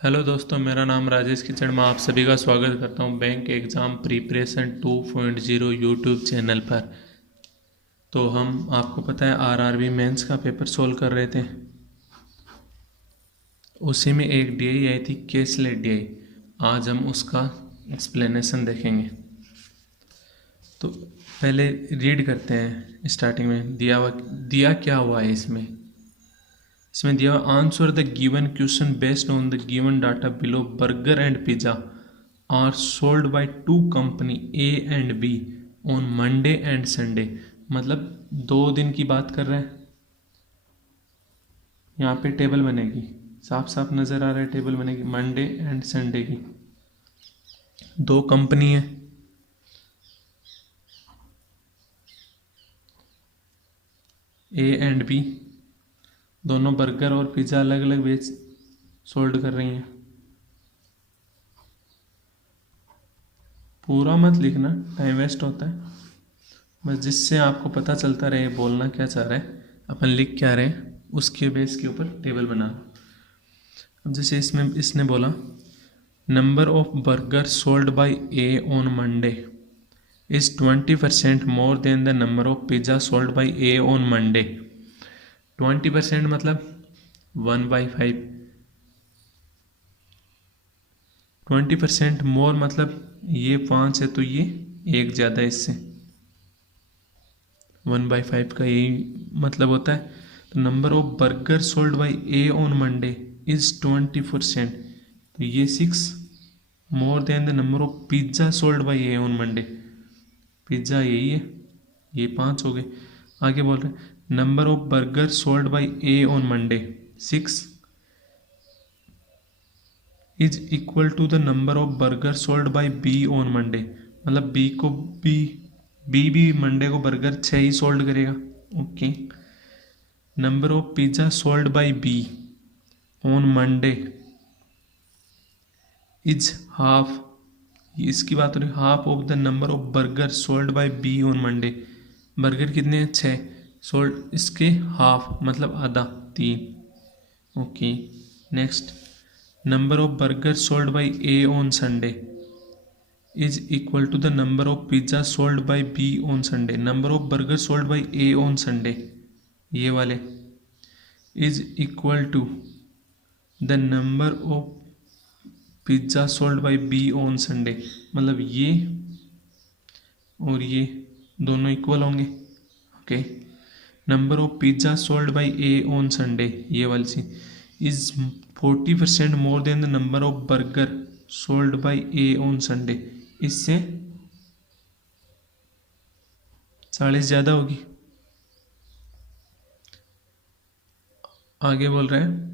Hello दोस्तों, मेरा नाम राजेश किचड़। मैं आप सभी का स्वागत करता हूं bank exam preparation 2.0 YouTube channel पर। तो हम आपको पता है आरआरबी मेंस का पेपर सोल्व कर रहे थे। उसी में एक डीआई आई थी, केसलेट डीआई। आज हम उसका एक्सप्लेनेशन देखेंगे। तो पहले रीड करते हैं। स्टार्टिंग में दिया क्या हुआ है इसमें दिया हुआ answer the given question based on the given data below. Burger and pizza are sold by two company A and B on Monday and Sunday. मतलब 2 दिन की बात कर रहे हैं। यहाँ पे टेबल बनेगी, साफ साफ नज़र आ रहा है। टेबल बनेगी मंडे एंड संडे की। 2 कंपनी है, ए एंड बी। दोनों बर्गर और पिज़्ज़ा अलग अलग बेच सोल्ड कर रही हैं। पूरा मत लिखना, टाइम वेस्ट होता है। बस जिससे आपको पता चलता रहे बोलना क्या चाह रहे हैं, अपन लिख क्या रहे हैं, उसके बेस के ऊपर टेबल बना। अब जैसे इसमें इसने बोला number of burger sold by A on Monday is 20% more than the number of pizza sold by A on Monday. 20% मतलब 1/5। 20% मोर मतलब ये 5 है तो ये 1 ज़्यादा इससे। 1/5 का यही मतलब होता है। तो number of burger sold by A on Monday is 20%। तो ये 6 मोर than the number of pizza sold by A on Monday. Pizza यही है, ये 5 हो गए। आगे बोल रहे हैं number of burger sold by A on Monday 6 is equal to the number of burger sold by B on Monday. मतलब बी मंडे को बर्गर 6 ही सोल्ड करेगा। Okay. Number of pizza sold by B on Monday is half. इसकी बात हो रही half of the number of burger sold by B on Monday. Burger कितने हैं? 6 सोल्ड, इसके हाफ मतलब आधा, 3। Okay. Next number of burger sold by A on Sunday is equal to the number of pizza sold by B on Sunday. Number of burger sold by A on Sunday ये वाले is equal to the number of pizza sold by B on Sunday. मतलब ये और ये दोनों equal होंगे। Okay. Number of pizza sold by A on Sunday ये वाली चीज is 40% more than the number of burger sold by A on Sunday. इससे 40 ज़्यादा होगी। आगे बोल रहे हैं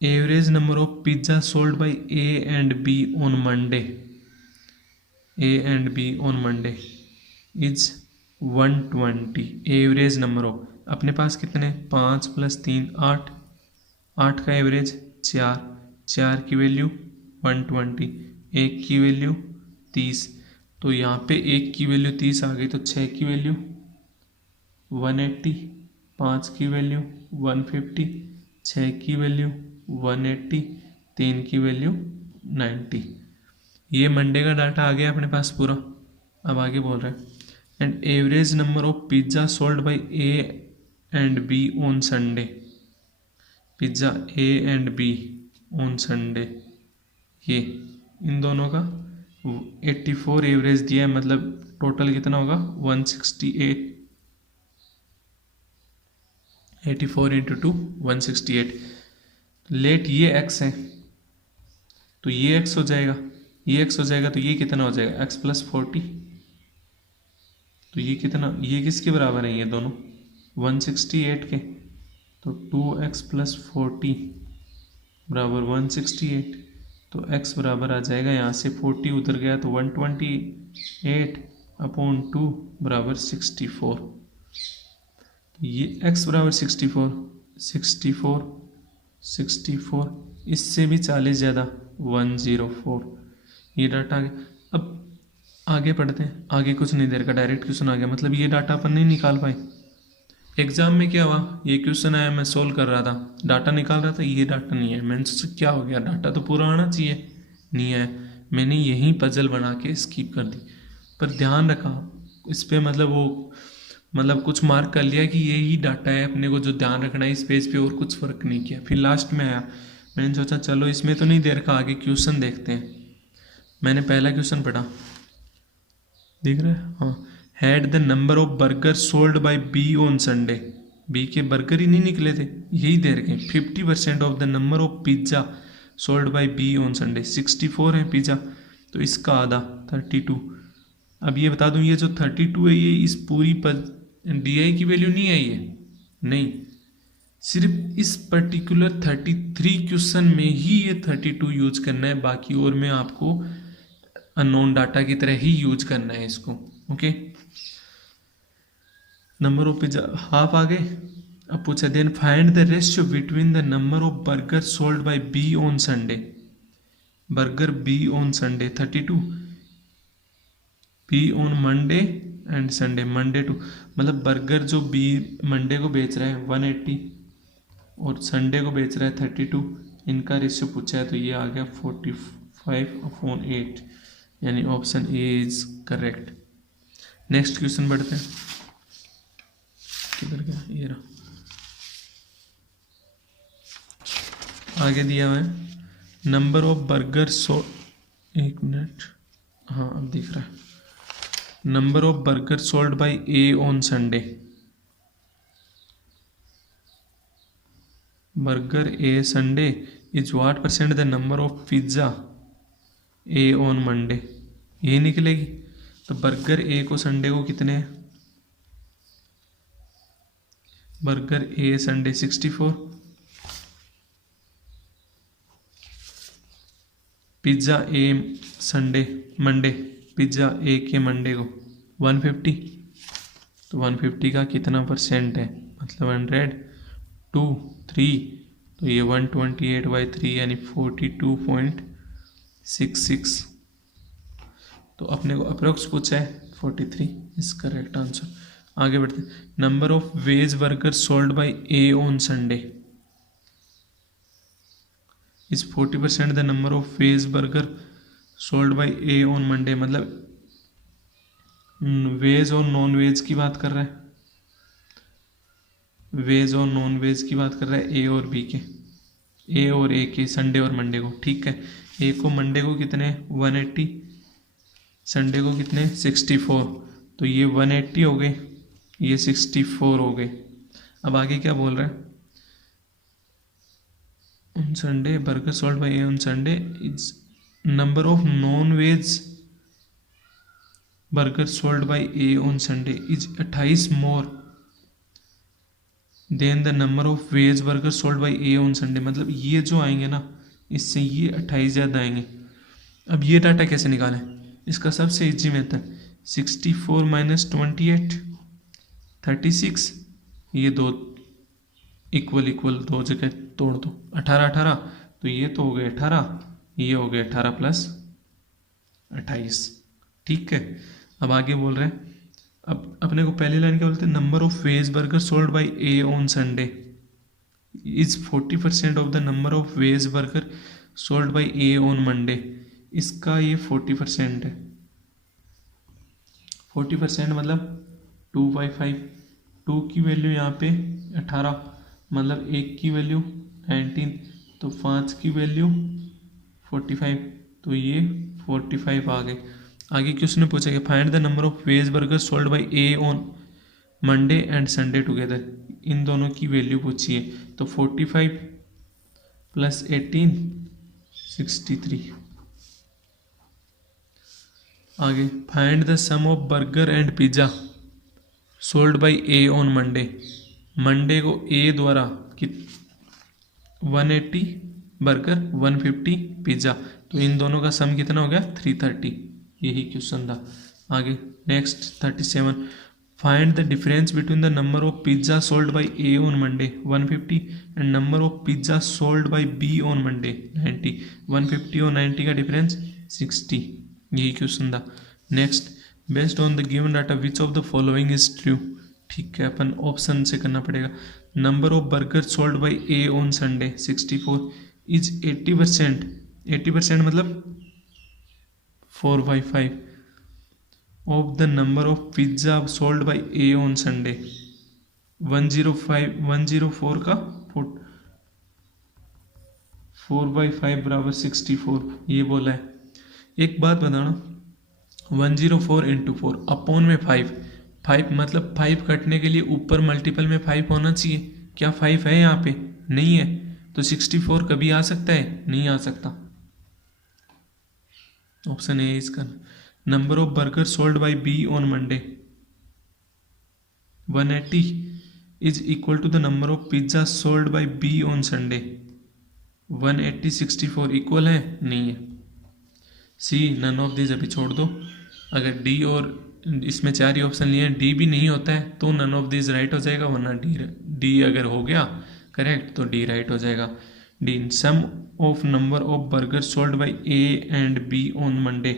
average number of pizza sold by A and B on Monday. A and B on Monday is 120। Average number of अपने पास कितने? 5 + 3 8। 8 का एवरेज 4। 4 की वैल्यू 120। 1 की वैल्यू 30। तो यहाँ पे 1 की वैल्यू 30 आ गई, तो 6 की वैल्यू 180। 5 की वैल्यू 150। 6 की वैल्यू 180। 3 की वैल्यू 90। ये मंडे का डाटा आ गया अपने पास पूरा। अब आगे बोल रहे हैं and average number of pizza sold by A and B on Sunday. Pizza A and B on Sunday ये इन दोनों का 84 एवरेज दिया है। मतलब टोटल कितना होगा? 168। 84 इंटू 2 168। लेट ये एक्स है तो ये एक्स हो जाएगा, ये एक्स हो जाएगा तो ये कितना हो जाएगा? एक्स + 40। तो ये कितना, ये किसके बराबर है? ये दोनों 168 के। तो 2x + 40 बराबर 168। तो x बराबर आ जाएगा, यहाँ से 40 उधर गया तो 128/2 बराबर 64। ये x बराबर 64। 64 64 इससे भी 40 ज़्यादा 104। ये डाटा आ गया। अब आगे पढ़ते हैं। आगे कुछ नहीं, देर का डायरेक्ट क्वेश्चन आ गया। मतलब ये डाटा अपन नहीं निकाल पाए। एग्जाम में क्या हुआ, ये क्वेश्चन आया, मैं सोल्व कर रहा था, डाटा निकाल रहा था, ये डाटा नहीं है, मैंने सोचा क्या हो गया, डाटा तो पूरा आना चाहिए, नहीं है, मैंने यही पजल बना के स्किप कर दी। पर ध्यान रखा इस पे, मतलब वो मतलब कुछ मार्क कर लिया कि यही डाटा है, अपने को जो ध्यान रखना है इस पेज पे, और कुछ फर्क नहीं किया। फिर लास्ट में आया, मैंने सोचा चलो इसमें तो नहीं दे रखा, आगे क्वेश्चन देखते हैं। मैंने पहला क्वेश्चन पढ़ा, दिख रहा है, हाँ, had the number of burger sold by B on Sunday, B के बर्गर ही नहीं निकले थे, यही दे रखे। 50% of the number of pizza sold by B on Sunday, 64 है पिज़्ज़ा, तो इसका आधा 32। अब ये बता दूं, ये जो 32 है ये इस पूरी पर डी आई की वैल्यू नहीं आई है, नहीं, सिर्फ इस पर्टिकुलर 33 क्वेश्चन में ही ये 32 यूज करना है, बाकी और में आपको अननोन डाटा की तरह ही यूज करना है इसको। Okay, number of pizza half आ गए। अब पूछा then find the ratio between the number of burger sold by B on Sunday, burger B on Sunday 32, B on Monday and Sunday, Monday two, मतलब burger जो B Monday को बेच रहा है 180 और संडे को बेच रहा है 32, इनका रेशियो पूछा है, तो ये आ गया 45/8, यानी option A is correct. Next question बढ़ते हैं, किधर गया, ये रहा, आगे दिया हुआ है नंबर ऑफ बर्गर सो, एक मिनट, हाँ अब दिख रहा है, number of burger sold by A on Sunday, burger A Sunday is what percent the number of pizza A on Monday, ये निकलेगी। तो बर्गर ए को संडे को कितने हैं, बर्गर ए संडे 64, पिज्ज़ा ए संडे मंडे, पिज्ज़ा ए के मंडे को 150, तो 150 का कितना परसेंट है, मतलब 100, 2, 3, तो ये 128/3 यानी 42.66, तो अपने को अप्रोक्स पूछा है 43 इज करेक्ट आंसर। आगे बढ़ते, number of veg burger sold by A on Sunday is 40% the number of veg burger sold by A on Monday, मतलब वेज और नॉन वेज की बात कर रहा है, वेज और नॉन वेज की बात कर रहा है, ए और बी के, ए और ए के, संडे और मंडे को, ठीक है। ए को मंडे को कितने 180, संडे को कितने 64, तो ये 180 हो गए, ये 64 हो गए। अब आगे क्या बोल रहा है, on Sunday burger sold by A on Sunday is number of non-veg burger sold by A on Sunday is 28 more than the number of veg burger sold by A on Sunday, मतलब ये जो आएंगे ना इससे ये 28 ज़्यादा आएंगे। अब ये डाटा कैसे निकालें, इसका सबसे इजी मेथड 64 माइनस 28 36, ये दो इक्वल इक्वल दो जगह तोड़ दो, 18 18, तो ये तो हो गए 18, ये हो गए 18 प्लस 28, ठीक है। अब आगे बोल रहे हैं, अब अपने को पहली लाइन क्या बोलते हैं, number of veg burger sold by A on Sunday is 40% of the number of veg burger sold by A on Monday, इसका ये 40% है, 40% मतलब 2/5, 2 की वैल्यू यहाँ पे 18, मतलब 1 की वैल्यू 19, तो 5 की वैल्यू 45, तो ये 45 आ गए। आगे क्वेश्चन ने पूछा कि find the number of veg burger sold by A on Monday and Sunday together, इन दोनों की वैल्यू पूछी है, तो 45 प्लस 18 63। आगे find the sum of burger and pizza sold by A on Monday, Monday को ए द्वारा कि 180 बर्गर 150 पिज्ज़ा, तो इन दोनों का सम कितना हो गया 330, यही क्वेश्चन था। आगे next 37, find the difference between the number of pizza sold by A on Monday 150 and number of pizza sold by B on Monday 90, 150 और 90 का डिफरेंस 60, यही क्वेश्चन था। Next, based on the given data which of the following is true, ठीक है, अपन option से करना पड़ेगा। Number of burger sold by A on Sunday 64 is 80%। 80% मतलब 4/5 of the number of pizza sold by A on Sunday 104 का 4/5 बराबर 64 ये बोला है। एक बात बताना, 104 इंटू 4 अपॉन में 5 मतलब 5 कटने के लिए ऊपर मल्टीपल में 5 होना चाहिए। क्या 5 है यहाँ पे? नहीं है। तो 64 कभी आ सकता है? नहीं आ सकता। ऑप्शन ए इसका। Number of burger sold by B on Monday 180 is equal to the number of pizza sold by B on Sunday 180 64 equal है? नहीं है। सी नन ऑफ दिस अभी छोड़ दो। अगर डी और इसमें 4 ही ऑप्शन लिए हैं, डी भी नहीं होता है तो नन ऑफ दिस राइट हो जाएगा, वरना डी अगर हो गया करेक्ट तो डी राइट हो जाएगा। D sum of number of burger sold by A and B on Monday,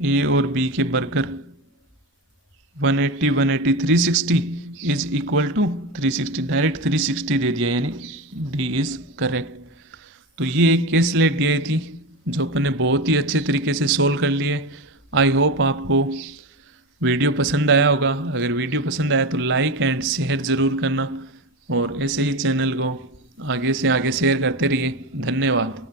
A और बी के burger 180 180 360 is equal to 360, direct 360 दे दिया, यानी डी इज करेक्ट। तो ये एक केस लेट डी आई थी जो अपन ने बहुत ही अच्छे तरीके से सोल्व कर लिए। आई होप आपको वीडियो पसंद आया होगा। अगर वीडियो पसंद आया तो लाइक एंड शेयर ज़रूर करना, और ऐसे ही चैनल को आगे से आगे शेयर करते रहिए। धन्यवाद।